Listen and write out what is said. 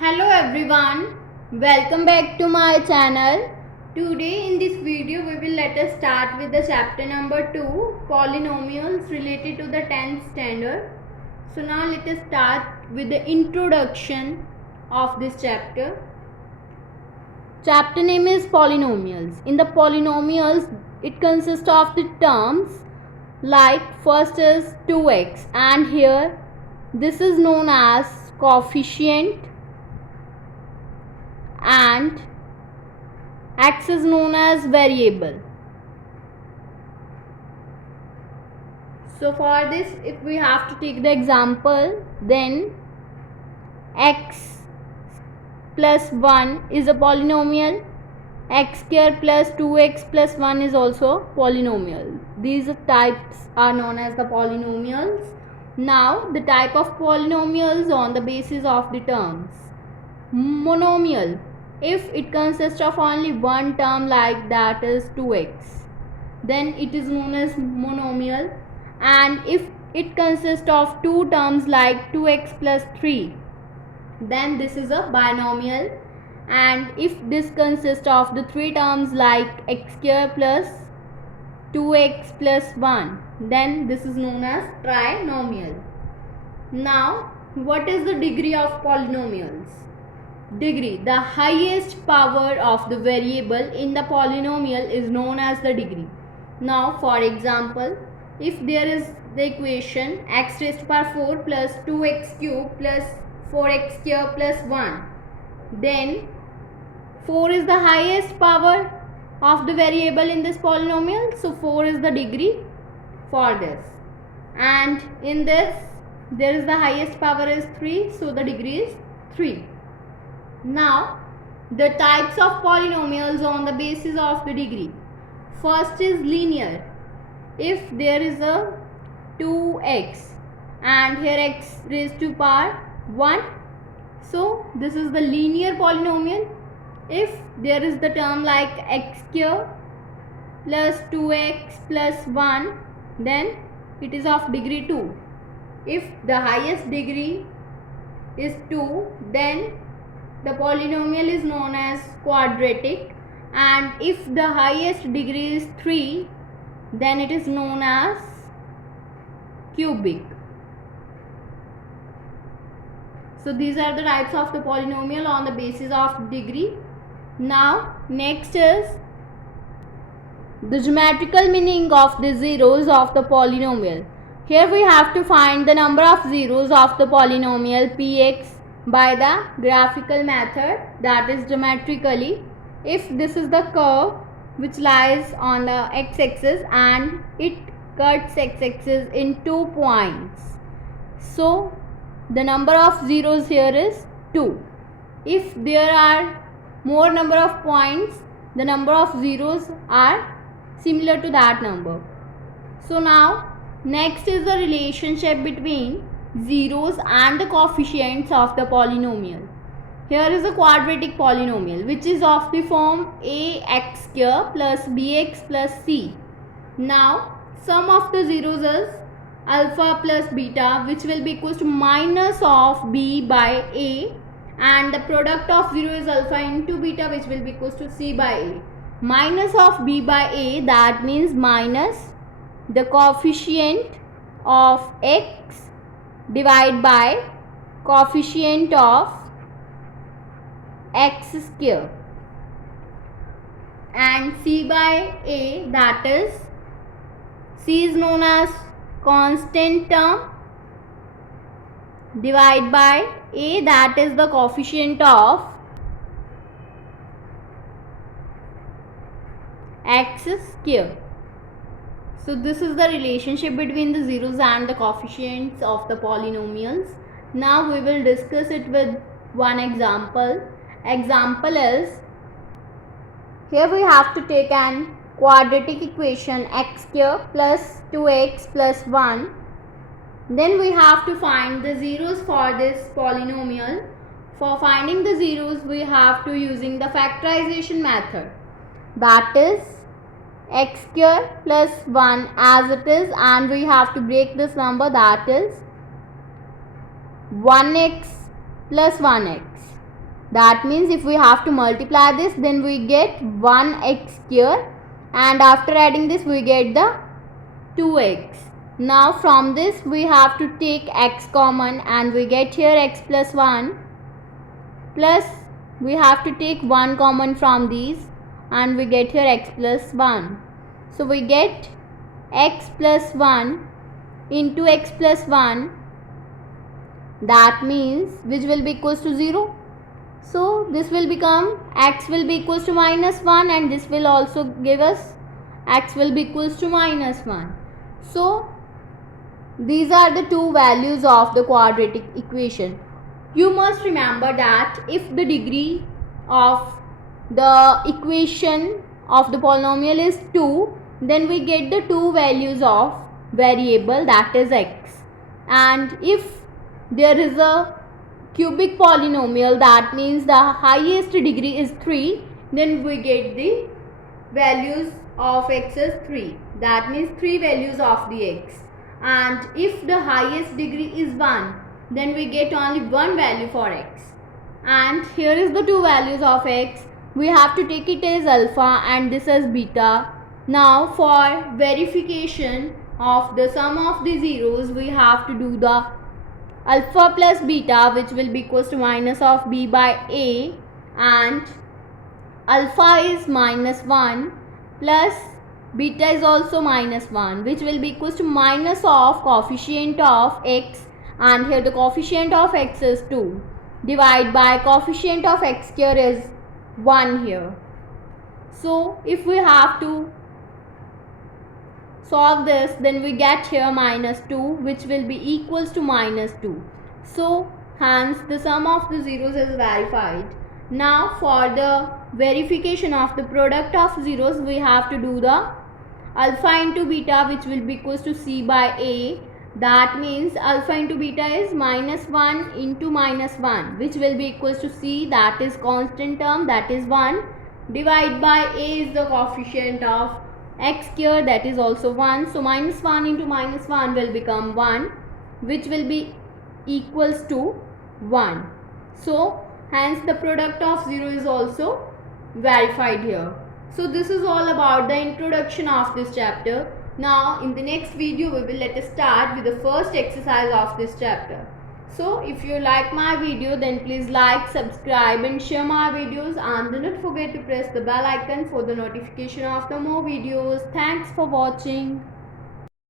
Hello everyone, welcome back to my channel. Today in this video we will let us start with the chapter number 2, polynomials related to the 10th standard. So now let us start with the introduction of this chapter. Chapter name is polynomials. In the polynomials it consists of the terms like first is 2x and here this is known as coefficient and x is known as variable. So for this, if we have to take the example, then x plus 1 is a polynomial, x square plus 2x plus 1 is also polynomial. These types are known as the polynomials. Now the type of polynomials on the basis of the terms. Monomial, if it consists of only one term like that is 2x, then it is known as monomial. And if it consists of two terms like 2x plus 3, then this is a binomial. And if this consists of the three terms like x square plus 2x plus 1, then this is known as trinomial. Now what is the degree of polynomials? Degree, the highest power of the variable in the polynomial is known as the degree. Now for example, if there is the equation x raised to power 4 plus 2x cube plus 4x square plus 1, then 4 is the highest power of the variable in this polynomial, so 4 is the degree for this. And in this there is the highest power is 3, so the degree is 3. Now the types of polynomials on the basis of the degree. First is linear. If there is a 2x and here x raised to power 1, so this is the linear polynomial. If there is the term like x square plus 2x plus 1, then it is of degree 2. If the highest degree is 2, then the polynomial is known as quadratic, and if the highest degree is 3, then it is known as cubic. So these are the types of the polynomial on the basis of degree. Now next is the geometrical meaning of the zeros of the polynomial. Here we have to find the number of zeros of the polynomial px by the graphical method, that is geometrically. If this is the curve which lies on the x-axis and it cuts x-axis in 2 points, so the number of zeros here is 2. If there are more number of points, the number of zeros are similar to that number. So now next is the relationship between zeros and the coefficients of the polynomial. Here is a quadratic polynomial which is of the form ax square plus bx plus c. Now sum of the zeros is alpha plus beta, which will be equals to minus of b by a, and the product of 0 is alpha into beta, which will be equals to c by a. Minus of b by a, that means minus the coefficient of x divided by coefficient of x square, and c by a, that is c is known as constant term divided by a, that is the coefficient of x square. So this is the relationship between the zeros and the coefficients of the polynomials. Now we will discuss it with one example. Example is, here we have to take an quadratic equation x square plus 2x plus 1. Then we have to find the zeros for this polynomial. For finding the zeros, we have to using the factorization method, that is x square plus 1 as it is, and we have to break this number, that is 1x plus 1x. That means if we have to multiply this, then we get 1x here, and after adding this we get the 2x. Now from this we have to take x common, and we get here x plus 1, plus we have to take 1 common from these, and we get here x plus 1. So we get x plus 1 into x plus 1, that means which will be equals to 0. So this will become x will be equals to minus 1, and this will also give us x will be equals to minus 1. So these are the two values of the quadratic equation. You must remember that if the degree of the equation of the polynomial is 2, then we get the two values of variable, that is x. And if there is a cubic polynomial, that means the highest degree is 3, then we get the values of x as 3, that means 3 values of the x. And if the highest degree is 1, then we get only one value for x. And here is the two values of x. We have to take it as alpha and this as beta. Now for verification of the sum of the zeros, we have to do the alpha plus beta, which will be equals to minus of b by a, and alpha is minus 1 plus beta is also minus 1, which will be equals to minus of coefficient of x, and here the coefficient of x is 2, divide by coefficient of x here is 1 here. So if we have to solve this, then we get here minus 2, which will be equals to minus 2. So hence the sum of the zeros is verified. Now for the verification of the product of zeros, we have to do the alpha into beta, which will be equals to c by a. That means alpha into beta is minus 1 into minus 1, which will be equals to c, that is constant term, that is 1, divide by a is the coefficient of x here, that is also 1. So minus 1 into minus 1 will become 1, which will be equals to 1. So hence the product of 0 is also verified here. So this is all about the introduction of this chapter. Now in the next video we will let us start with the first exercise of this chapter. So if you like my video, then please like, subscribe and share my videos, and do not forget to press the bell icon for the notification of the more videos. Thanks for watching.